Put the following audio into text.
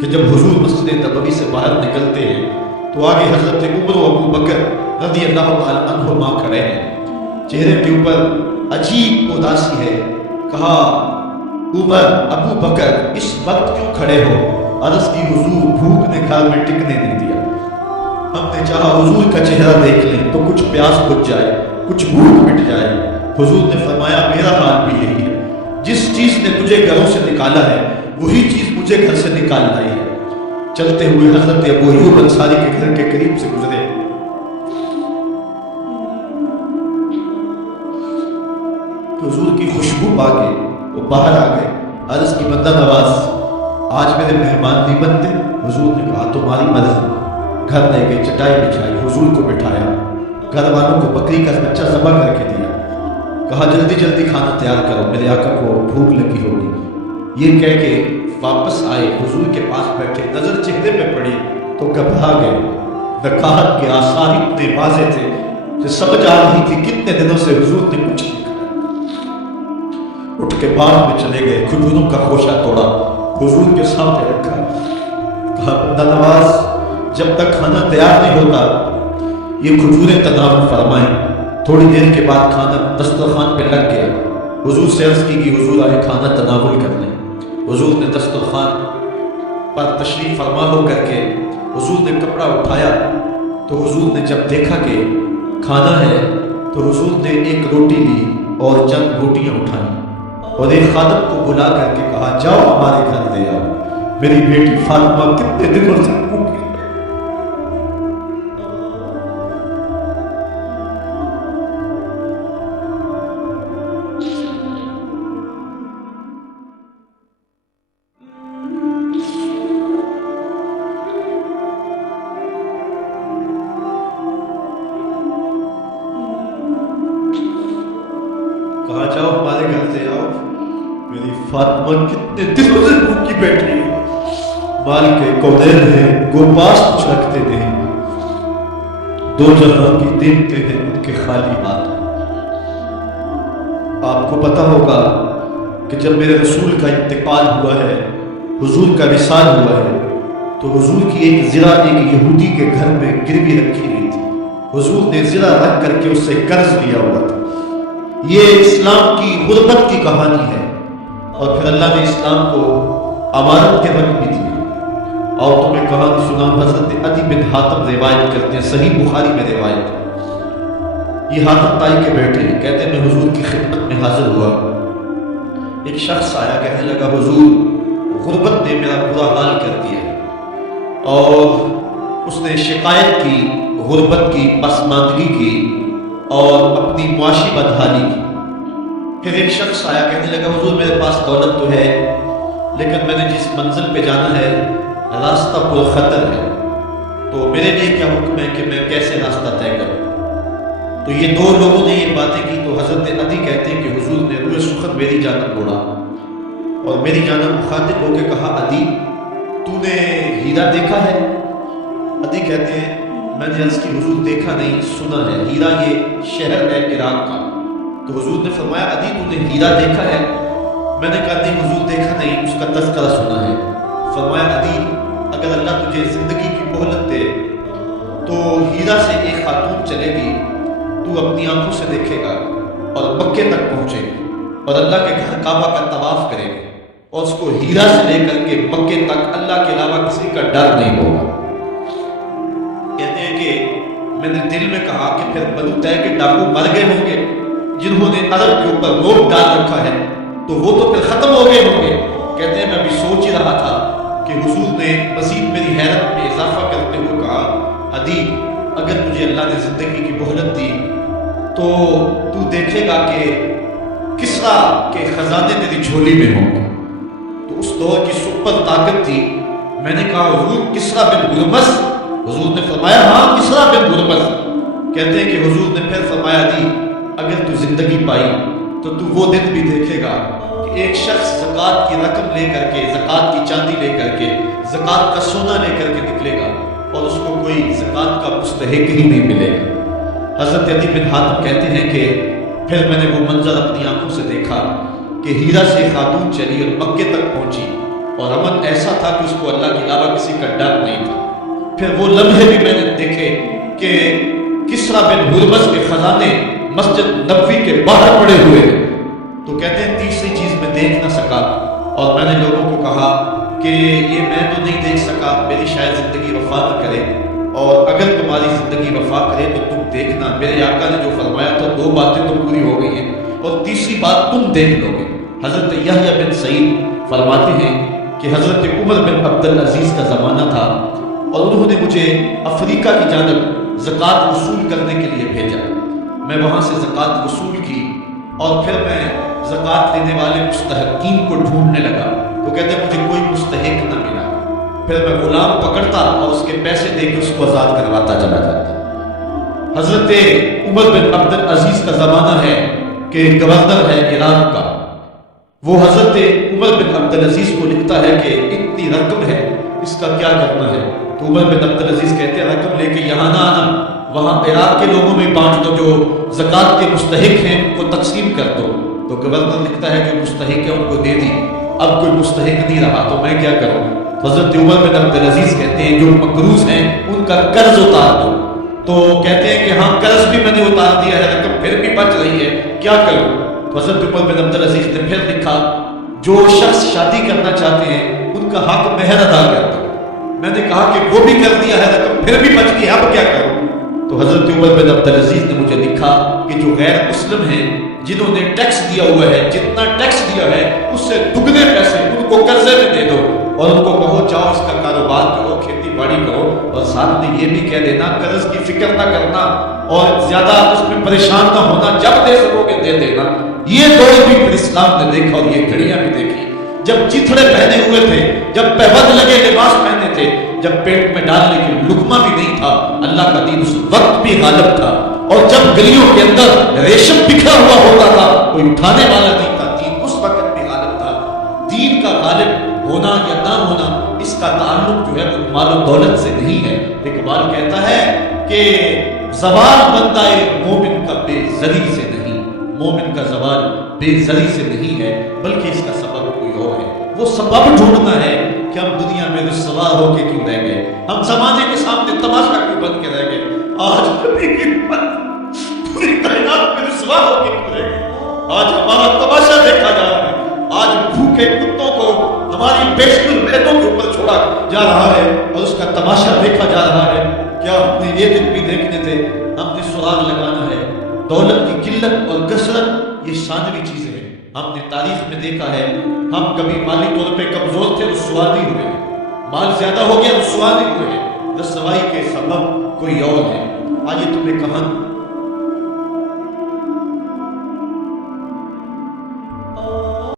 کہ جب حضور مسجد نبوی سے باہر نکلتے ہیں تو آگے حضرت عمر و ابو بکر رضی اللہ تعالیٰ عنہما کھڑے ہیں، چہرے کے اوپر عجیب اداسی ہے۔ کہا عمر ابو بکر اس وقت کیوں کھڑے ہو؟ عرض کی حضور بھوک نے گھر میں ٹکنے نہیں دیا، ہم نے چاہا حضور کا چہرہ دیکھ لیں تو کچھ پیاس بجھ جائے، کچھ بھوک مٹ جائے۔ حضور نے فرمایا میرا حال بھی یہی ہے، جس چیز نے مجھے گھروں سے نکالا ہے وہی چیز مجھے گھر سے نکال لائی ہے۔ چلتے ہوئے حضرت ابو ایوب انصاری کے گھر کے قریب سے گزرے، تو حضور کی خوشبو پا کے وہ باہر آ گئے۔ عرض کی بندہ نواز آج میرے مہمان نہیں بنتے؟ حضور نے کہا تمہاری مرضی۔ گھر لے گئے، چٹائی بچھائی، حضور کو بٹھایا، گھر والوں کو بکری کا بچہ ذبح کر کے دیا، کہا جلدی جلدی کھانا تیار کرو، میرے آقا کو بھوک لگی ہوگی۔ یہ کہہ کے واپس آئے، حضور کے پاس بیٹھے، نظر چہرے پہ پڑی تو گھبرا گئے۔ وقاحت کے آثار اتنے واضح تھے کہ سمجھ آ رہی تھی کتنے دنوں سے حضور نے کچھ نہیں کھایا۔ اٹھ کے باغ میں چلے گئے، کھجوروں کا خوشہ توڑا، حضور کے سامنے رکھا، کہا بندہ نواز جب تک کھانا تیار نہیں ہوتا یہ کھجوریں تناول فرمائیں۔ تھوڑی دیر کے بعد کھانا دسترخوان پہ لگ گیا۔ حضور سے عرض کی کہ حضور آئے کھانا تناول کر لیں۔ حضور نے دسترخوان پر تشریف فرما ہو کر کے حضور نے کپڑا اٹھایا تو حضور نے جب دیکھا کہ کھانا ہے تو حضور نے ایک روٹی لی اور چند روٹیاں اٹھائیں اور ایک خادم کو بلا کر کے کہا جاؤ ہمارے گھر دے آؤ، میری بیٹی فاطمہ کتنے دنوں سے بھوکی ہے۔ کہا جاؤ ہمارے گھر سے آؤ، میری فاطمہ کتنے دنوں سے بھوکی بیٹھی ہے، مال کے کونین ہیں گو پاس کچھ رکھتے نہیں، دو جہاں کی دیکھتے ہیں ان کے خالی ہاتھ۔ آپ کو پتہ ہوگا کہ جب میرے رسول کا انتقال ہوا ہے، حضور کا وصال ہوا ہے، تو حضور کی ایک زرہ ایک یہودی کے گھر میں گروی رکھی ہوئی تھی، حضور نے زرہ رکھ کر کے اس سے قرض لیا ہوا تھا۔ یہ اسلام کی غربت کی کہانی ہے، اور پھر اللہ نے اسلام کو امانت کے رنگ بھی دیے۔ اور تمہیں کہانی سناؤں، حضرت عدی بن حاتم روایت کرتے ہیں، صحیح بخاری میں روایت ہے۔ یہ حاتم تائی کے بیٹے ہیں، کہتے ہیں میں حضور کی خدمت میں حاضر ہوا، ایک شخص آیا، کہنے لگا حضور غربت نے میرا برا حال کر دیا، اور اس نے شکایت کی، غربت کی، پسماندگی کی اور اپنی معاشی بدحالی کی۔ پھر ایک شخص آیا، کہنے لگا حضور میرے پاس دولت تو ہے لیکن میں نے جس منزل پہ جانا ہے راستہ پر خطر ہے، تو میرے لیے کیا حکم ہے کہ میں کیسے راستہ طے کروں؟ تو یہ دو لوگوں نے یہ باتیں کی تو حضرت عدی کہتے ہیں کہ حضور نے روئے سخن میری جانب موڑا اور میری جانب مخاطب ہو کے کہا عدی تو نے ہیرا دیکھا ہے؟ عدی کہتے ہیں میں نے عرض کی حضور دیکھا نہیں، سنا ہے، ہیرا یہ شہر ہے عراق کا۔ تو حضور نے فرمایا عدی تو نے ہیرا دیکھا ہے؟ میں نے کہا نہیں حضور دیکھا نہیں، اس کا تذکرہ سنا ہے۔ فرمایا عدی اگر اللہ تجھے زندگی کی مہلت دے تو ہیرا سے ایک خاتون چلے گی، تو اپنی آنکھوں سے دیکھے گا اور مکے تک پہنچے گی اور اللہ کے گھر کعبہ کا طواف کرے گی، اور اس کو ہیرا سے لے کر کے مکے تک اللہ کے علاوہ کسی کا ڈر نہیں ہوگا۔ کہتے ہیں کہ میں نے دل میں کہا کہ پھر بنو طے کے ڈاکو مر گئے ہوں گے جنہوں نے عرب کے اوپر روک ڈال رکھا ہے، تو وہ تو پھر ختم ہو گئے ہوں گے۔ کہتے ہیں میں بھی سوچ ہی رہا تھا کہ حضور نے مزید میری حیرت میں اضافہ کرتے ہوئے کہا عدی اگر مجھے اللہ نے زندگی کی مہلت دی تو دیکھے گا کہ کسرا کے خزانے تیری جھولی میں ہوں گے۔ تو اس دور کی سپر طاقت تھی۔ میں نے کہا حضور کسرا بن ہرمز؟ حضور نے فرمایا ہاں کسرا بن ہرمز۔ کہتے ہیں کہ حضور نے پھر فرمایا دی اگر تو زندگی پائی تو وہ دن بھی دیکھے گا کہ ایک شخص زکوٰۃ کی رقم لے کر کے، زکوٰۃ کی چاندی لے کر کے، زکوٰۃ کا سونا لے کر کے نکلے گا اور اس کو کوئی زکوٰۃ کا مستحق ہی نہیں ملے گا۔ حضرت عدی بن حاتم کہتے ہیں کہ پھر میں نے وہ منظر اپنی آنکھوں سے دیکھا کہ ہیرا سے خاتون چلی اور مکے تک پہنچی اور امن ایسا تھا کہ اس کو اللہ کے علاوہ کسی کا ڈر نہیں تھا۔ پھر وہ لمحے بھی میں نے دیکھے کہ کسریٰ بن ہرمز کے خزانے مسجد نبوی کے باہر پڑے ہوئے ہیں۔ تو کہتے ہیں تیسری چیز میں دیکھ نہ سکا، اور میں نے لوگوں کو کہا کہ یہ میں تو نہیں دیکھ سکا، میری شاید زندگی وفا نہ کرے، اور اگر تمہاری زندگی وفا کرے تو تم دیکھنا، میرے آقا نے جو فرمایا تھا 2 باتیں تو پوری ہو گئی ہیں، اور تیسری بات تم دیکھ لو گے۔ حضرت یحییٰ بن سعید فرماتے ہیں کہ حضرت عمر بن عبدالعزیز کا زمانہ تھا، اور انہوں نے مجھے افریقہ کی جانب زکوٰۃ وصول کرنے کے لیے بھیجا۔ میں وہاں سے زکوٰۃ وصول کی، اور پھر میں زکوٰۃ لینے والے مستحقین کو ڈھونڈنے لگا، تو کہتے ہیں مجھے کوئی مستحق نہ ملا۔ پھر میں غلام پکڑتا اور اس کے پیسے دے کے اس کو آزاد کرواتا چلا جاتا۔ حضرت عمر بن عبدالعزیز کا زمانہ ہے کہ گورنر ہے عراق کا، وہ حضرت عمر بن عبدالعزیز کو لکھتا ہے کہ اتنی رقم ہے، اس کا کیا کرنا ہے؟ تو عمر بن عبدالعزیز کہتے ہیں رقم لے کے یہاں نہ آنا، وہاں عراق کے لوگوں میں بانٹ دو، جو زکوٰۃ کے مستحق ہیں ان کو تقسیم کر دو۔ تو گورنر لکھتا ہے جو مستحق ہے ان کو دے دی، اب کوئی مستحق نہیں رہا تو میں کیا کروں؟ حضرت عمر بن عبدالعزیز کہتے ہیں جو مقروض ہیں ان کا قرض اتار دو۔ تو کہتے ہیں کہ ہاں قرض بھی میں نے اتار دیا ہے، رقم پھر بھی بچ رہی ہے، کیا کروں؟ تو حضرت عمر بن عبدالعزیز نے پھر لکھا جو شخص شادی کرنا چاہتے ہیں ان کا حق مہر ادا کر دو۔ میں نے کہا کہ وہ بھی کر دیا ہے، رقم پھر بھی بچ گئی، اب کیا کروں؟ تو حضرت عمر بن عبدالعزیز نے مجھے لکھا کہ جو غیر مسلم ہیں جنہوں نے ٹیکس دیا ہوا ہے، جتنا ٹیکس دیا ہے اس سے دگنے پیسے ان کو قرضے میں دے دو، اور ان کو کہو جاؤ اس کا کاروبار کرو، کھیتی باڑی کرو، اور ساتھ میں یہ بھی کہہ دینا قرض کی فکر نہ کرنا اور زیادہ اس میں پریشان نہ ہونا، جب دے سکو گے دے دینا۔ یہ دور بھی پھر اسلام نے دیکھا اور یہ گھڑیاں بھی دیکھی، جب چتھڑے پہنے ہوئے تھے، جب پہبند لگے لباس پہنے تھے، جب پیٹ میں ڈالنے کی لقمہ بھی نہیں تھا، اللہ کا دین اس وقت بھی غالب تھا، اور جب گلیوں کے اندر ریشم بکھرا ہوا ہوتا تھا کوئی اٹھانے والا نہیں تھا، دین اس وقت بھی غالب تھا۔ دین کا غالب ہونا یا نہ ہونا اس کا تعلق جو ہے وہ مال و دولت سے نہیں ہے۔ اقبال کہتا ہے کہ زوال بندہ مومن کا بے زری سے نہیں، مومن کا زوال بے زری سے نہیں ہے، بلکہ اس کا سبب کوئی اور ہے۔ وہ سبب ڈھونڈنا ہے کہ ہم دنیا میں رسوا ہو کے کیوں رہ گئے، ہم زمانے کے سامنے تماشا کیوں بن کے رہ گئے، آج پوری کائنات میں رسوا ہو کے کیوں رہ گئے، آج ہمارا تماشا دیکھا جا رہا ہے، آج بھوکے کتوں کو ہماری بیشتر بیتوں کے اوپر چھوڑا جا رہا ہے اور اس کا تماشا دیکھا جا رہا ہے۔ کیا ہم نے یہ دن بھی دیکھنے تھے؟ ہم نے سراغ لگانا ہے۔ دولت کی قلت اور کثرت یہ ثانوی چیزیں ہیں، ہم نے تاریخ میں دیکھا ہے، ہم کبھی مالی طور پہ کمزور تھے، رسوا نہیں ہوئے، مال زیادہ ہو گیا، رسوا نہیں ہوئے، رسوائی کے سبب کوئی اور ہے۔ آج تمہیں کہاں